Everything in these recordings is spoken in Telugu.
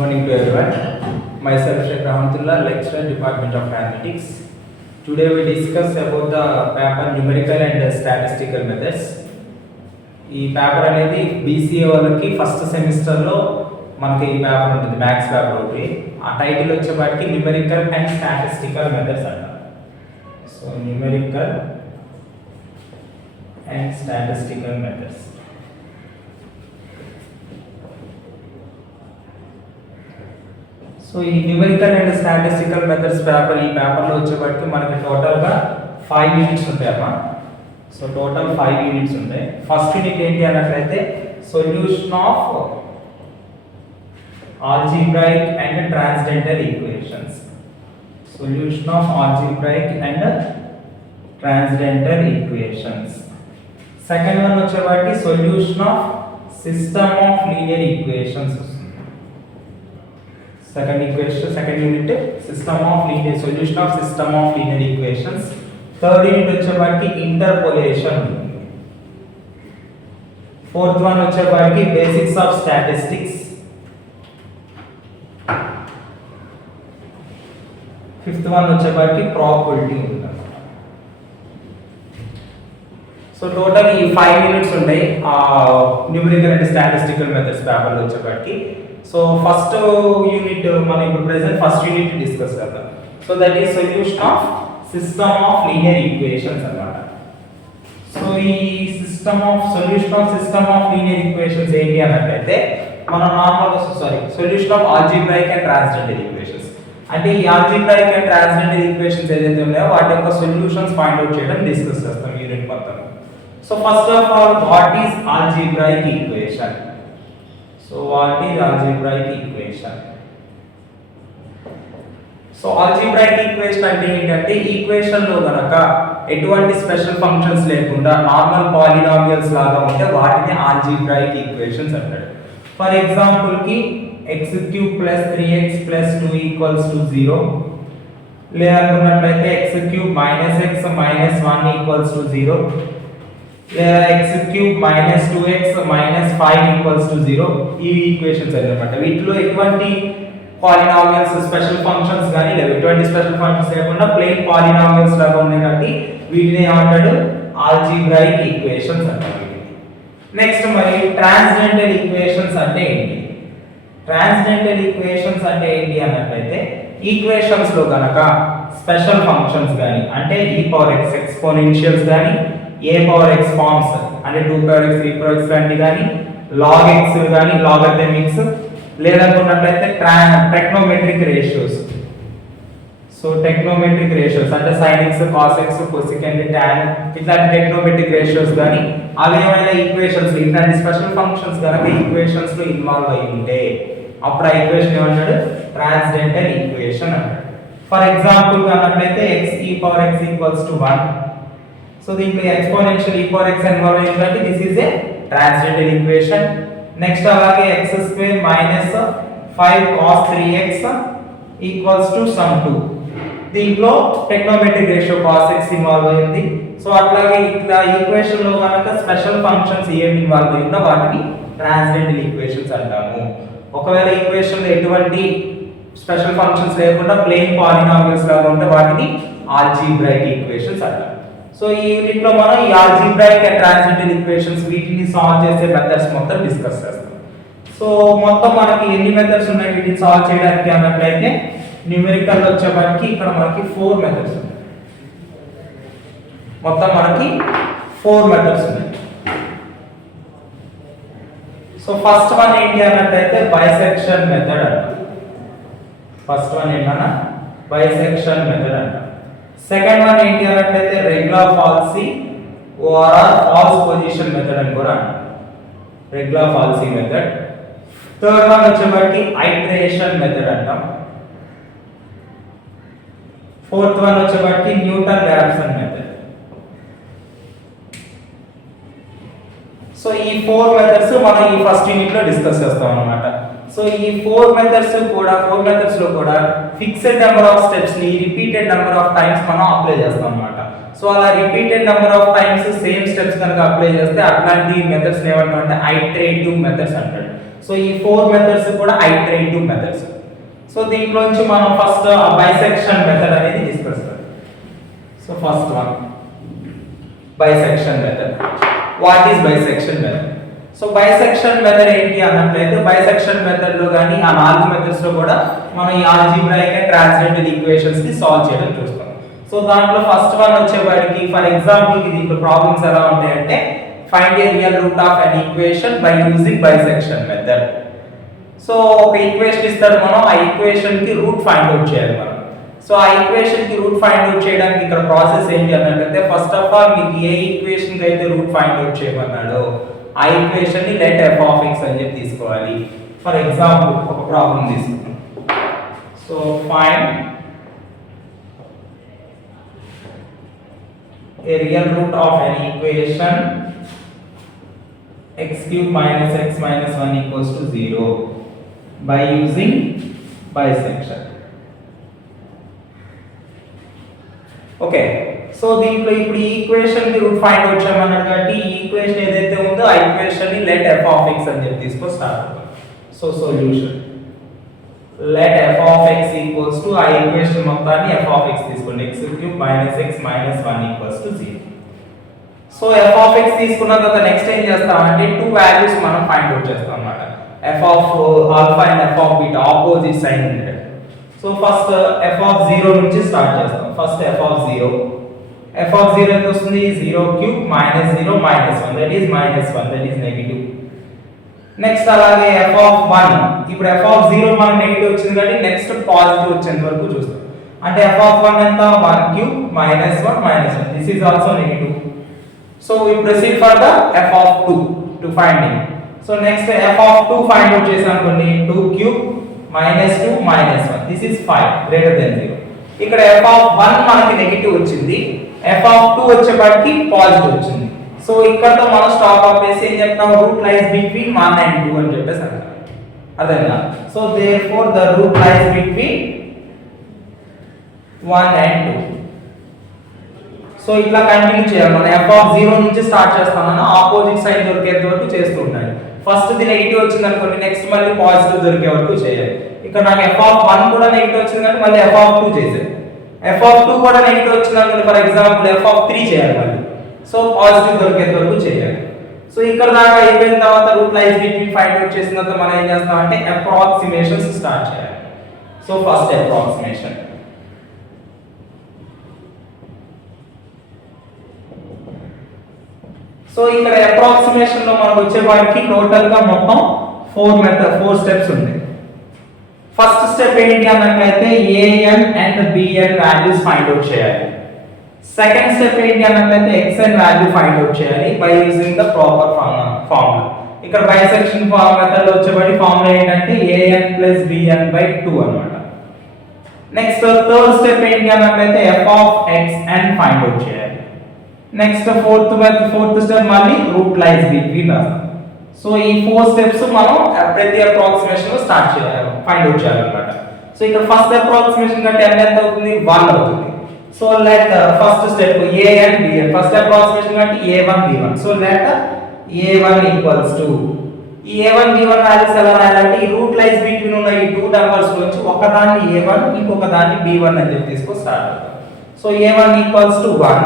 morning to everyone. Myself Sheikh Rahmatullah, lecturer, Department of Analytics. Today we discuss about the paper numerical and statistical methods. ఈ పేపర్ అనేది బీసీఏ వాళ్ళకి ఫస్ట్ సెమిస్టర్లో మనకి ఈ పేపర్ ఉంటుంది, మ్యాథ్స్ పేపర్ ఒకటి. ఆ టైటిల్ వచ్చేపాటికి న్యూమెరికల్ అండ్ స్టాటిస్టికల్ మెథడ్స్ అంటారు. So numerical and statistical methods. So ఈ numerical and statistical methods paper, ఈ పేపర్లో వచ్చేపాటికి మనకి టోటల్గా 5 యూనిట్స్ ఉంటాయి అమ్మా. సో టోటల్ 5 యూనిట్స్ ఉంటాయి. ఫస్ట్ యూనిట్ ఏంటి అన్నట్లయితే solution of algebraic and transcendental equations. Solution of algebraic and transcendental equations. Second one వచ్చేవాటికి solution of system of linear equations. Second unit system of linear, solution of system of linear equations. Third unit వచ్చేవాటికి ఇంటర్పోలేషన్. ఫోర్త్ వన్ వచ్చేవాటికి basics of statistics. Fifth one వచ్చేవాటికి ప్రాబబిలిటీ ఉంటుంది. సో టోటల్ ఈ 5 యూనిట్స్ ఉంటాయి న్యూమెరికల్ అండ్ స్టాటిస్టికల్ మెథడ్స్ పేపర్లో వచ్చేవాటికి. సో ఫస్ట్ యూనిట్ మనం ఇప్పుడు ప్రెసెంట్ ఫస్ట్ యూనిట్ డిస్కస్ చేద్దాం. So that is solution of system of linear equations అన్నమాట. సో ఈ solution of system of linear equations ఏంటి అన్నట్లయితే మనం నార్మల్గా solution of algebraic and transcendental equations. అంటే ఈ ఆల్జీబ్రాయిక్ అండ్ ట్రాన్స్డెంటల్ ఈక్వేషన్స్ ఏదైతే ఉన్నాయో వాటి యొక్క సొల్యూషన్స్ ఫైండ్ అవుట్ చేయడం డిస్కస్ చేస్తాం యూనిట్ మొత్తం. So first of all what is algebraic equation? So what is algebraic equation? So algebraic equation అంటే ఏంటంటే ఈక్వేషన్ లో గనక ఎటువంటి స్పెషల్ ఫంక్షన్స్ లేకుండా నార్మల్ పాలినామియల్స్ లాగా ఉంటే వాటిని ఆల్జీబ్రాయిక్ ఈక్వేషన్స్ అంటారు. ఫర్ ఎగ్జాంపుల్ కి x³ + 3x + 2 = 0, లేదనుకున్నట్లయితే x³ - x - 1 = 0, లేదా x³ - 2x - 5 = 0. ఈ ఈక్వేషన్స్ అన్నమాట. వీటిలో ఎటువంటి పాలినామియల్స్ స్పెషల్ ఫంక్షన్స్ గానీ లేవు, ఎటువంటి స్పెషల్ ఫంక్షన్స్ లేకుండా ప్లెయిన్ పాలినామియల్స్ లాగా ఉన్నాయి కాబట్టి వీటిని ఏమంటాడు? ఆల్జీబ్రాయిక్ ఈక్వేషన్స్ అంటారు. నెక్స్ట్ మరి ట్రాన్స్డెంటల్ ఈక్వేషన్స్ అంటే ఏంటి? ట్రాన్స్డెంటల్ ఈక్వేషన్స్ అంటే ఏంటి అన్నట్లయితే ఈక్వేషన్స్ లో గనక స్పెషల్ ఫంక్షన్స్ గానీ అంటే e⁻x ఎక్స్పోనెన్షియల్స్ గానీ a⁻x ఫార్మ్స్ అంటే 2⁻x 3⁻x లాంటి గానీ log x గానీ లాగరిథమిక్స్, లేదనుకున్నట్లయితే trigonometric ratios. So trigonometric ratios అంటే sin x cos x cosecant tan ఇట్లాంటి టెక్నోమెట్రిక్ రేషియోస్ గానీ అవి ఏమైనా ఈక్వేషన్స్ ఇట్లాంటి స్పెషల్ ఫంక్షన్స్ గనక ఈక్వేషన్స్ లో ఇన్వాల్వ్ అయి ఉంటే అప్పుడు ఆ ఈక్వేషన్ ఏమంటాడు? ట్రాన్స్డెంటల్ ఈక్వేషన్ అంటాడు. ఫర్ ఎగ్జాంపుల్ అన్నట్లయితే xe⁻x = 1. సో దీంట్లో ఎక్స్పోనెన్షియల్ e⁻x ఇన్వాల్వ్ అయింది కాబట్టి this is a transcendental equation. Next అలాగే x² - 5 cos 3x = sum 2. దీంట్లో టెక్నోమెట్రిక్ రేషియో cos x ఇన్వాల్వ్ అయింది. సో అట్లాగే ఇట్లా ఈక్వేషన్ లో కనుక స్పెషల్ ఫంక్షన్స్ ఏమి ఇన్వాల్వ్ అయి ఉన్నా వాటిని ట్రాన్స్డెంటల్ ఈక్వేషన్స్ అంటాము. ఒకవేళ ఈక్వేషన్ లో ఎటువంటి స్పెషల్ ఫంక్షన్స్ లేకుండా ప్లెయిన్ పాలినామియల్స్ లాగా ఉంటే వాటిని ఆల్జీబ్రాయిక్ ఈక్వేషన్స్ అంటారు. సో ఈ యూనిట్ లో మనం ఈ ఆల్జీబ్రాయిక్ అండ్ ట్రాన్స్డెంటల్ ఈక్వేషన్స్ వీటిని సాల్వ్ చేసే మెథడ్స్ మొత్తం డిస్కస్ చేస్తాం. సో మొత్తం మనకి ఎన్ని మెథడ్స్ ఉన్నాయి వీటిని సాల్వ్ చేయడానికి అన్నట్లయితే న్యూమెరికల్ వచ్చేసరికి ఇక్కడ మనకి 4 మెథడ్స్ ఉన్నాయి. మొత్తం మనకి 4 మెథడ్స్ ఉన్నాయి. సో ఫస్ట్ వన్ ఏంటి అన్నట్లయితే బైసెక్షన్ మెథడ్ అంట. ఫస్ట్ వన్ ఏంటన్నా? బైసెక్షన్ మెథడ్ అంట. సెకండ్ వన్ ఏంటి అన్నట్లయితే regular falsi or false position method అని కూడా అంటారు. Regular falsi method. Third one వచ్చేసరికి ఐటరేషన్ మెథడ్ అంటాం. ఫోర్త్ వన్ వచ్చేసరికి న్యూటన్ రాప్సన్ మెథడ్. సో ఈ 4 మెథడ్స్ మనం ఈ ఫస్ట్ యూనిట్ లో డిస్కస్ చేస్తాం అన్నమాట. సో ఈ 4 మెథడ్స్ లో కూడా ఫిక్స్డ్ నెంబర్ ఆఫ్ స్టెప్స్ ని రిపీటెడ్ నెంబర్ ఆఫ్ టైమ్స్ మనం అప్లై చేస్తాం అన్నమాట. సో అలా repeated number of times same steps కనుక అప్లై చేస్తే అట్లాంటి మెథడ్స్ ఏమంటాం అంటే ఐటరేటివ్ మెథడ్స్ అంటారు. సో ఈ 4 మెథడ్స్ కూడా ఐటరేటివ్ మెథడ్స్. సో దీంట్లో నుంచి మనం ఫస్ట్ బైసెక్షన్ మెథడ్ అనేది డిస్కస్ చేద్దాం. So first one bisection method. What is bisection method? So bisection method ఏంటి అన్నట్లయితే బైసెక్షన్ మెథడ్ లో గానీ ఆ 4 మెథడ్స్ లో కూడా మనం ఈ ఆల్జీబ్రాయిక్ అండ్ ట్రాన్స్జెండర్ ఈక్వేషన్స్ ని సాల్వ్ చేయడం చూస్తాం. సో దాంట్లో ఫస్ట్ వన్ వచ్చేవాడికి ఫర్ ఎగ్జాంపుల్ కి దీంట్లో ప్రాబ్లమ్స్ ఎలా ఉంటాయంటే find a real root of an equation by using bisection method. So ఒక ఈక్వేషన్ ఇస్తాడు, మనం ఆ ఈక్వేషన్ కి రూట్ ఫైండ్ అవుట్ చేయాలి మనం. సో ఆ ఈక్వేషన్ కి రూట్ ఫైండ్ అవుట్ చేయడానికి ఇక్కడ ప్రాసెస్ ఏంటి అన్నట్లయితే ఫస్ట్ ఆఫ్ ఆల్ మీకు ఏ ఈక్వేషన్ కి అయితే రూట్ ఫైండ్ అవుట్ చేయమన్నాడో ఆ ఈక్వేషన్ ని లెట్ f of x అని చెప్పి తీసుకోవాలి. ఫర్ ఎగ్జాంపుల్ ఒక ప్రాబ్లం తీసుకుందాం. So find a real root of an equation x cube minus x minus 1 equals to 0 by using bisection. Okay, so దీంట్లో ఇప్పుడు ఈ ఈక్వేషన్ కి రూట్ ఫైండ్ అవుట్ చేయమన్నాడు కాబట్టి ఈ ఈక్వేషన్ ఏదైతే ఉందో ఆ ఈక్వేషన్ ని లెట్ f of x అని చెప్పి తీసుకో start. So solution let f of x equals to ఆ ఈక్వేషన్ మొత్తాన్ని f of x తీసుకోండి. x cube minus x minus 1 equals to 0. So f of x తీసుకున్న తర్వాత నెక్స్ట్ ఏం చేస్తామంటే టూ వాల్యూస్ మనం ఫైండ్ అవుట్ చేస్తాం అన్నమాట. f of alpha and f of beta opposite sign ఉంటాయి. సో ఫస్ట్ f of 0 నుంచి స్టార్ట్ చేస్తాం. ఫస్ట్ f of 0 ఎంత వస్తుంది? 0 cube minus 0 minus 1 that is minus 1 that is negative. Next అలాగే f of 1 ఇప్పుడు f of 0 మనకు నెగటివ్ వచ్చింది కాబట్టి నెక్స్ట్ పాజిటివ్ వచ్చేంత వరకు చూస్తాం. అంటే f of 1 ఎంత? 1 cube minus 1 minus 1 this is also negative. So we proceed for the f of 2 to finding. So next f of 2 find out చేసాం అనుకోండి 2 cube minus 2 minus 1 this is 5 greater than 0. ఇక్కడ f of 1 మనకి నెగటివ్ వచ్చింది, f of 2 వచ్చేపాటికి పాజిటివ్ వచ్చింది. సో ఇక్కడతో మనం స్టాప్ ఆపేసి ఏం చెప్తాం? రూట్ లైస్ బిట్వీన్ 1 and 2 అని చెప్పేసి అంటాం. అర్థమైందా? So therefore the route lies between 1 and 2. So ఇట్లా కంటిన్యూ చేయాలి. మనం f of 0 నుంచి స్టార్ట్ చేస్తామన్నా ఆపోజిట్ సైడ్ దొరికేంత వరకు చేస్తూ ఉండాలి. ఫస్ట్ ది నెగటివ్ వచ్చింది అనుకోండి నెక్స్ట్ మళ్ళీ పాజిటివ్ దొరికే వరకు చేయాలి. ఇక్కడ నాకు f of 1 కూడా నెగటివ్ వచ్చింది కానీ మళ్ళీ f of 2 చేశాను. f of 2 కూడా నెగటివ్ వచ్చింది అనుకోండి ఫర్ ఎగ్జాంపుల్ f of 3 చేయాలి మళ్ళీ. సో పాజిటివ్ దొరికేంత వరకు చేయాలి. సో ఇక్కడ దాకా అయిపోయిన తర్వాత route lies between find out చేసిన తర్వాత మనం ఏం చేస్తామంటే అప్రాక్సిమేషన్స్ స్టార్ట్ చేయాలి. So first approximation. సో ఇక్కడ అప్రాక్సిమేషన్ లో మనకు వచ్చేవాడికి టోటల్ గా మొత్తం 4 స్టెప్స్ ఉంటాయి. ఫస్ట్ స్టెప్ ఏంటి అన్నట్లయితే an and bn values find out చేయాలి. సెకండ్ స్టెప్ ఏంటి అన్నట్లయితే xn వాల్యూ ఫైండ్ అవుట్ చేయాలి by using the proper formula. ఇక్కడ బైసెక్షన్ మెథడ్ లో వచ్చేవాడి ఫార్ములా ఏంటంటే an + bn / 2 అన్నమాట. నెక్స్ట్ థర్డ్ స్టెప్ ఏంటి అన్నట్లయితే f of xn find out చేయాలి. నెక్స్ట్ ఫోర్త్ స్టెప్ మళ్ళీ రూట్ లైస్ బిట్వీన్ రాస్తాం. సో ఈ 4 స్టెప్స్ మనం ప్రతి అప్రాక్సిమేషన్ లో స్టార్ట్ చేయాలి, ఫైండ్ అవుట్ చేయాలన్నమాట. సో ఇక్కడ ఫస్ట్ అప్రాక్సిమేషన్ కంటే n ఎంత అవుతుంది? 1 అవుతుంది. So let first step an bn first approximation కంటే a1 b1. So let a1 equals to ఈ a1 b1 వాల్యూస్ ఎలా రాయాలంటే ఈ రూట్ లైస్ బిట్వీన్ ఉన్న ఈ 2 నంబర్స్ నుంచి ఒకదాన్ని a1 ఇంకొక దాన్ని b1 అని చెప్పి తీసుకో స్టార్ట్ అవుతాం. So a1 equals to 1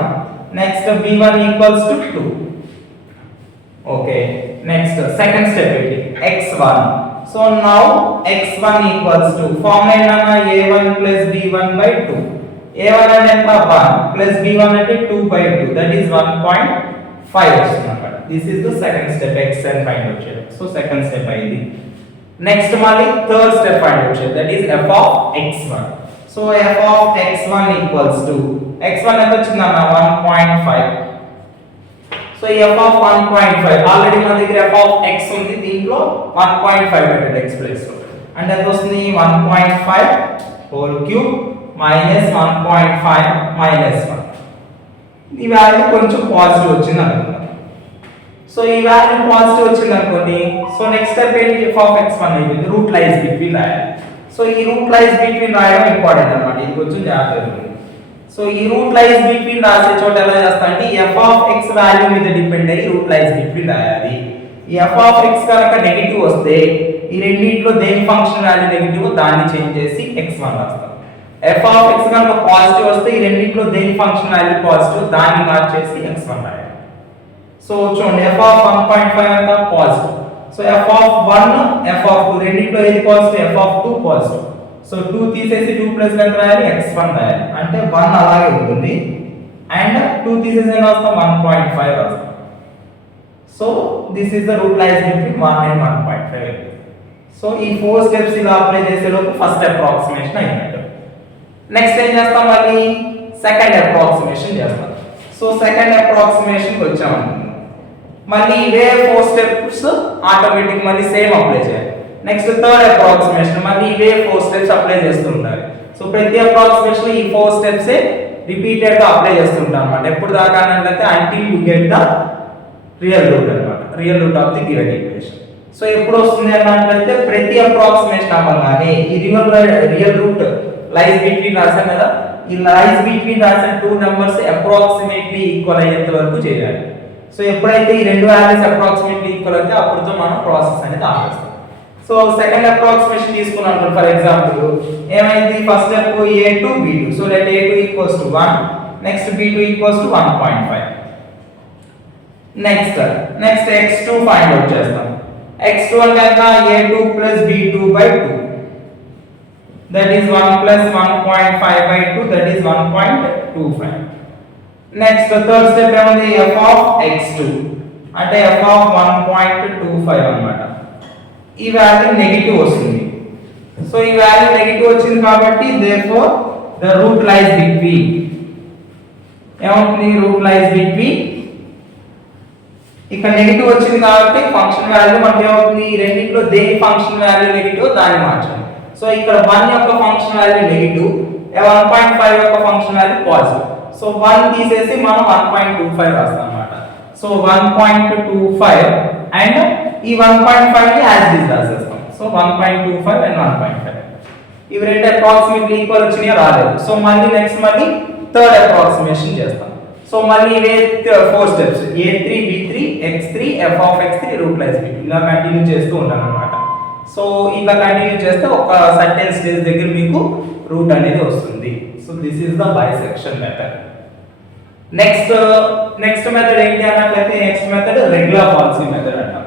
next b1 equals to 2. okay next second step ఏంటి? x1. so now x1 equals to formula a1 plus b1 by 2. a1 అంటే ఎంత? 1 plus b1 అంటే 2 by 2 that is 1.5 వస్తుంది అన్నమాట. this is the second step xn find out చేయడం. so second step అయింది. next మళ్ళీ third step find out చేయడం that is f of x1. so f of x1 equals to x1 ఎంత వచ్చిందన్న? 1.5. సో ఈ f of 1.5 ఆల్రెడీ మన దగ్గర f of x ఉంది, దీంట్లో 1.5 పెట్టండి x ప్లేస్ లో. అంటే ఎంత వస్తుంది? 1.5 హోల్ క్యూబ్ మైనస్ 1.5 మైనస్ 1. ఈ వాల్యూ కొంచెం పాజిటివ్ వచ్చింది అనుకుందాం. సో ఈ వాల్యూ పాజిటివ్ వచ్చింది అనుకోండి. సో నెక్స్ట్ స్టెప్ ఏంటి? f of x1 అయిపోయింది. రూట్ లైస్ బిట్వీన్ రాయాలి. సో ఈ రూట్ లైస్ బిట్వీన్ రాయడం ఇంపార్టెంట్ అన్నమాట. ఇది కొంచెం జాగ్రత్తగా. సో ఈ రూట్ లైస్ బిట్వీన్ రాసే చోట ఎలా చేస్తా అంటే f of x వాల్యూ మీద డిపెండ్ అయ్యి రూట్ లైస్ బిట్వీన్ రాయాలి. ఈ f ఆఫ్ x కనుక నెగిటివ్ వస్తే ఈ రెండింటిలో దేని ఫంక్షన్ వాల్యూ నెగిటివ్ దాన్ని చేంజ్ చేసి x1 రాస్తాం. f ఆఫ్ x కనుక పాజిటివ్ వస్తే ఈ రెండింటిలో దేని ఫంక్షన్ వాల్యూ పాజిటివ్ దాన్ని మార్చేసి x1 రాయాలి. సో చూడండి f ఆఫ్ 1.5 అంత positive. So f of 1 f of 2 రెండింటిలో ఏది positive f of 2 positive. So 2 తీసేసి 2 ప్లస్ ఎంత రాయాలి x1 రాయాలి. అంటే 1 అలాగే ఉంటుంది అండ్ 2 తీసేసి ఎంత రాస్తాం 1.5 రాస్తాం. So this is the route lies between 1 and 1.5. So ఈ 4 స్టెప్స్ ఇలా అప్లై చేసే లోపు ఫస్ట్ అప్రాక్సిమేషన్ అయినట్టు. నెక్స్ట్ ఏం చేస్తాం మళ్ళీ సెకండ్ అప్రాక్సిమేషన్ చేస్తాం. సో సెకండ్ అప్రాక్సిమేషన్ కి వచ్చాము. మళ్ళీ ఇవే 4 స్టెప్స్ ఆటోమేటిక్ మళ్ళీ సేమ్ అప్లై చేయాలి. నెక్స్ట్ థర్డ్ అప్రాక్సిమేషన్ మళ్ళీ ఇవే 4 స్టెప్స్ అప్లై చేస్తూ ఉండాలి. సో ప్రతి అప్రాక్సిమేషన్ ఈ 4 స్టెప్స్ రిపీటెడ్ గా అప్లై చేస్తుంటాం అన్నమాట. ఎప్పుడు దాకా అంటే until you get the real root అన్నమాట. Real root of the given equation. So ఎప్పుడు వస్తుంది అన్నట్లయితే ప్రతి అప్రాక్సిమేషన్ అవ్వగానే ఈ రియల్ రూట్ లైస్ బిట్వీన్ రాసాం కదా, ఈ లైస్ బిట్వీన్ రాసిన 2 నంబర్స్ అప్రాక్సిమేట్లీ ఈక్వల్ అయ్యేంత వరకు చేయాలి. సో ఎప్పుడైతే ఈ రెండు వాల్యూస్ అప్రాక్సిమేట్లీ ఈక్వల్ అయితే అప్పుడుతో మనం ప్రాసెస్ అనేది ఆపేస్తాం. సో సెకండ్ అప్రాక్సిమేషన్ తీసుకున్నాం ఫర్ ఎగ్జాంపుల్ ఏమైంది first step a2 b2. So let a2 equals to 1, next b2 equals to 1.5. Next x2 find out చేస్తాం. x2 అంటే a2 plus b2 by 2, that is 1 plus 1.5 by 2, that is 1.25. Next third step ఏముంది f of x2 అంటే f of 1.25 అన్నమాట. ఈ వాల్యూ నెగటివ్ వస్తుంది. సో ఈ వాల్యూ నెగటివ్ వచ్చింది కాబట్టి therefore the root lies between ఏమవుతుంది రూట్ లైస్ బిట్వీన్ ఇక్కడ నెగటివ్ వచ్చింది కాబట్టి ఫంక్షన్ వాల్యూ మనకి ఏమవుతుంది ఈ రెండింటిలో దేని ఫంక్షన్ వాల్యూ నెగటివ్ దాన్ని మార్చండి. సో ఇక్కడ 1 యొక్క ఫంక్షన్ వాల్యూ నెగటివ్, 1.5 యొక్క ఫంక్షన్ వాల్యూ పాజిటివ్. సో 1 తీసేసి మనం 1.25 రాస్తాం అన్నమాట. సో 1.25 అండ్ ఈ 1.5 ని యాజ్ ఇట్ ఇస్ రాసేస్తాం. సో 1.25 అండ్ 1.5 ఇవి రెండు అప్రాక్సిమేట్లీ ఈక్వల్ వచ్చినాయా రాలేదు. సో మళ్ళీ నెక్స్ట్ మళ్ళీ థర్డ్ అప్రాక్సిమేషన్ చేస్తాం. సో మళ్ళీ ఇవే 4 steps a3 b3 x3 f of x3 route lies between ఇలా కంటిన్యూ చేస్తూ ఉంటాం అన్నమాట. సో ఇలా కంటిన్యూ చేస్తే ఒక సర్టెన్ స్టేజ్ దగ్గర మీకు రూట్ అనేది వస్తుంది. So this is the bisection method. Next method ఏంటి అన్నట్లయితే next method regular policy method అంటాం.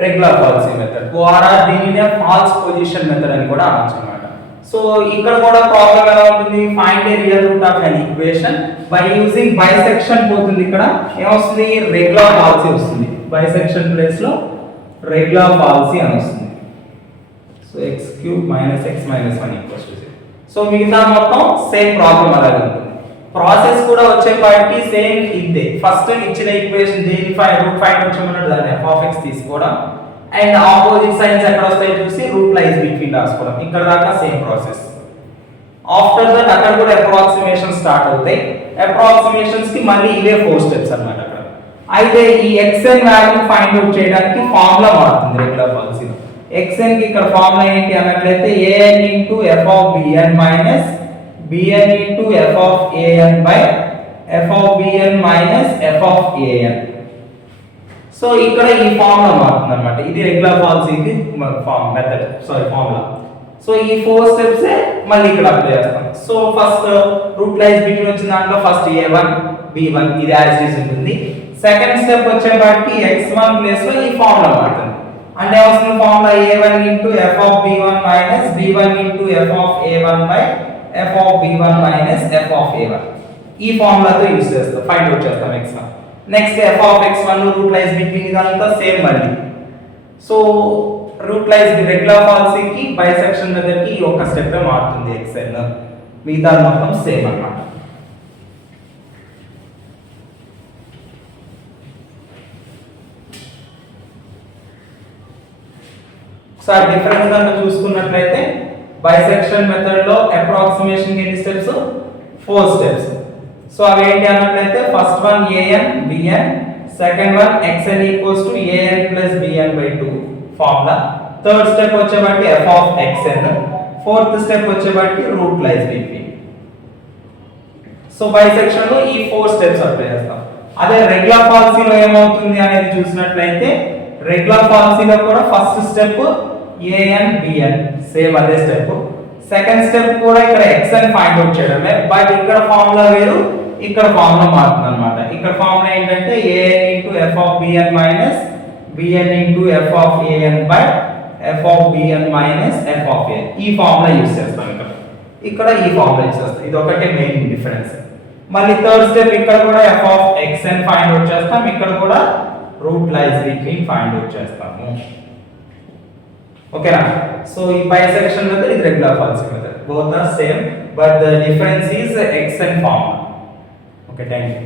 రెగ్యులర్ పాలసీ మెథడ్ ద్వారా దీనినే ఫాల్స్ పొజిషన్ మెథడ్ అని కూడా అనొచ్చు అన్నమాట. సో ఇక్కడ కూడా ప్రాబ్లం ఎలా ఉంటుంది find a real root of an equation by using bisection పోతుంది. ఇక్కడ ఏమొస్తుంది రెగ్యులర్ పాలసీ వస్తుంది. బైసెక్షన్ ప్లేస్ లో రెగ్యులర్ పాలసీ అని వస్తుంది. So x³ - x - 1 = 0. సో మిగతా మొత్తం సేమ్ ప్రాబ్లం అలాగే ఉంటుంది. ప్రాసెస్ కూడా వచ్చేపాటికి సేమ్ ఇదే. ఫస్ట్ ఇచ్చిన ఈక్వేషన్ దేని రూట్ ఫైండ్ వచ్చేమన్నాడు దాన్ని f of x తీసుకోవడం అండ్ ఆపోజిట్ సైన్స్ ఎక్కడ వస్తాయో చూసి రూట్ లైస్ బిట్వీన్ రాసుకోవడం. ఇక్కడ దాకా సేమ్ ప్రాసెస్. ఆఫ్టర్ దట్ అక్కడ కూడా అప్రాక్సిమేషన్ స్టార్ట్ అవుతాయి. అప్రాక్సిమేషన్స్ కి మళ్ళీ ఇవే 4 స్టెప్స్ అన్నమాట అక్కడ. అయితే ఈ xn వాల్యూ ఫైండ్ అవుట్ చేయడానికి ఫార్ములా మారుతుంది రెగ్యులర్ పాలసీలో. xn కి ఇక్కడ ఫార్ములా ఏంటి అన్నట్లయితే an into f of bn minus bn into f of an by f of bn minus f of an. So ఇక్కడ ఈ ఫార్ములా మారుతుంది అన్నమాట. ఇది రెగ్యులర్ పాలసీకి ఫార్ములా. సో ఈ 4 స్టెప్స్ మళ్ళీ ఇక్కడ అప్లై చేస్తాం. So first route lies between వచ్చిన దాంట్లో ఫస్ట్ a1 b1 ఇది యాజ్ ఇట్ ఇస్ ఉంటుంది. సెకండ్ స్టెప్ వచ్చేపాటికి x1 ప్లేస్ లో ఈ ఫార్ములా మారుతుంది. అంటే వస్తున్న formula a1 into f of b1 minus b1 into f of a1 by f of b1 minus f of a1 ఈ ఫార్ములాతో యూస్ చేస్తాం ఫైండ్ అవుట్ చేస్తాం x1. Next f of x1 route lies between ఇదంతా సేమ్ మళ్ళీ. సో రూట్ లైస్ రెగ్యులర్ పాలసీకి బైసెక్షన్ మెథడ్ కి ఒక స్టెప్ మారుతుంది xn, మిగతా మొత్తం సేమ్ అన్నమాట. సార్ డిఫరెన్స్ కనుక చూసుకున్నట్లయితే బైసెక్షన్ మెథడ్ లో అప్రాక్సిమేషన్ కి ఎన్ని స్టెప్స్ 4 స్టెప్స్. సో అవి ఏంటి అన్నట్లయితే first one an bn, second one xn equals to an plus bn by 2 formula. Third step వచ్చేబట్టి f of xn, fourth step వచ్చేబట్టి root lies between. So bisection లో ఈ 4 స్టెప్స్ అప్లై చేస్తాం. అదే రెగ్యులర్ పాలసీలో ఏమవుతుంది అనేది చూసినట్లయితే రెగ్యులర్ పాలసీలో కూడా first step an bn same అదే స్టెప్. సెకండ్ స్టెప్ కూడా ఇక్కడ xn ఫైండ్ అవుట్ చేయడమే, బట్ ఇక్కడ ఫార్ములా వేరు, ఇక్కడ ఫార్ములా మారుతుంది అన్నమాట. ఇక్కడ ఫార్ములా ఏంటంటే an into f of bn minus bn into f of an by f of bn minus f of a. ఈ ఫార్ములా యూస్ చేస్తాం ఇక్కడ ఈ ఫార్ములా యూస్ చేస్తాం. ఇది ఒకటే మెయిన్ డిఫరెన్స్. మళ్ళీ థర్డ్ స్టెప్ ఇక్కడ కూడా f of xn find out చేస్తాం, ఇక్కడ కూడా route lies between find out చేస్తాము. ఓకేనా? సో ఈ బైసెక్షన్ మెథడ్ ఇది regular policy method, both are same but the difference is xn formula. Okay, thank you.